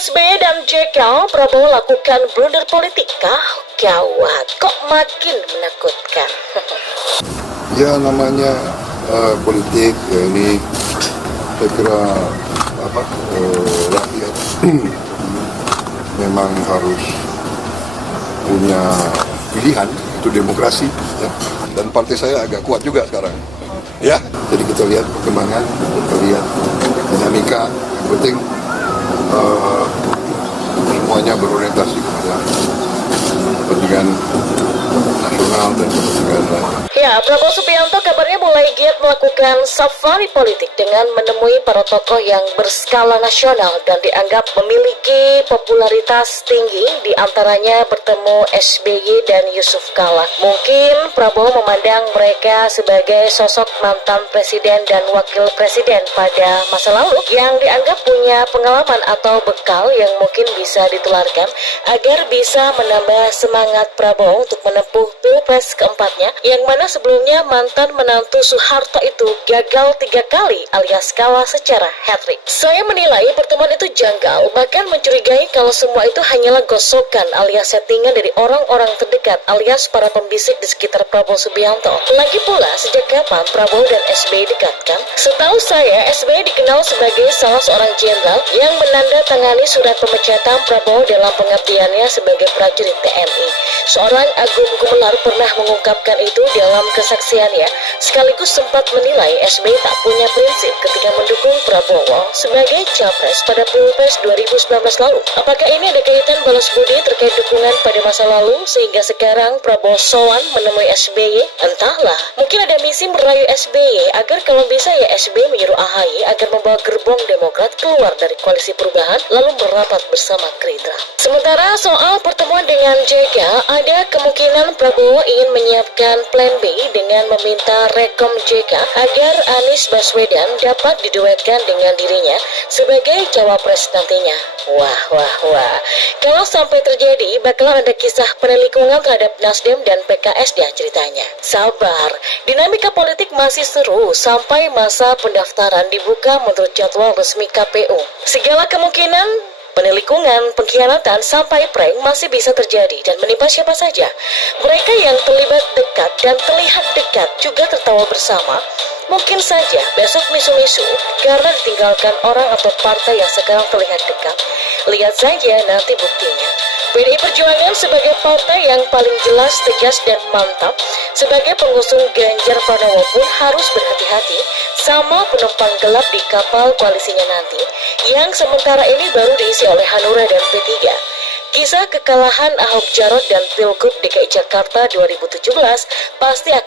SBY dan JK, Prabowo lakukan blunder politik kah? Gawat, kok makin menakutkan. Ya namanya politik ya ini saya kira rakyat memang harus punya pilihan, itu demokrasi ya. Dan partai saya agak kuat juga sekarang ya, jadi kita lihat perkembangan, kita lihat dinamika. Yang penting semuanya berorientasi kepada kepentingan nasional dan kepentingan rakyat. Ya, Prabowo Subianto kabarnya mulai giat melakukan safari politik dengan menemui para tokoh yang berskala nasional dan dianggap memiliki popularitas tinggi, diantaranya bertemu SBY dan Yusuf Kala. Mungkin Prabowo memandang mereka sebagai sosok mantan presiden dan wakil presiden pada masa lalu yang dianggap punya pengalaman atau bekal yang mungkin bisa ditularkan agar bisa menambah semangat Prabowo untuk menempuh Pilpres keempatnya, yang mana sebelumnya mantan menantu Soeharto itu gagal 3 kali alias kalah secara hat-trick. Saya menilai pertemuan itu janggal, bahkan mencurigai kalau semua itu hanyalah gosokan alias settingan dari orang-orang terdekat alias para pembisik di sekitar Prabowo Subianto. Lagi pula, sejak kapan Prabowo dan SBY dekatkan? Setahu saya, SBY dikenal sebagai salah seorang jenderal yang menandatangani surat pemecatan Prabowo dalam pengabdiannya sebagai prajurit TNI. Seorang Agung Gumelar pernah mengungkapkan itu dalam kesaksiannya, sekaligus sempat menilai SBY tak punya prinsip ketika mendukung Prabowo sebagai capres pada Pilpres 2019 lalu. Apakah ini ada kaitan balas budi terkait dukungan pada masa lalu sehingga sekarang Prabowo sowan menemui SBY? Entahlah, mungkin ada misi merayu SBY agar kalau bisa ya SBY menyuruh AHY agar membawa gerbong Demokrat keluar dari koalisi perubahan lalu merapat bersama Gerindra. Sementara soal pertemuan dengan JK, ada kemungkinan Prabowo ingin menyiapkan plan B dengan meminta rekom JK agar Anies Baswedan dapat diduetkan dengan dirinya sebagai cawapres nantinya. Wah. Kalau sampai terjadi, bakalan ada kisah penelikungan terhadap Nasdem dan PKS dia ceritanya. Sabar, dinamika politik masih seru sampai masa pendaftaran dibuka menurut jadwal resmi KPU. Segala kemungkinan penelikungan, pengkhianatan, sampai prank masih bisa terjadi dan menimpa siapa saja. Mereka yang terlibat dekat dan terlihat dekat juga tertawa bersama. Mungkin saja besok misu-misu karena ditinggalkan orang atau partai yang sekarang terlihat dekat. Lihat saja nanti buktinya. PDI Perjuangan sebagai partai yang paling jelas, tegas, dan mantap sebagai pengusung Ganjar Pranowo pun harus berhati-hati sama penumpang gelap di kapal koalisinya nanti yang sementara ini baru diisi oleh Hanura dan P3. Kisah kekalahan Ahok Jarot dan Pilgub DKI Jakarta 2017 pasti akan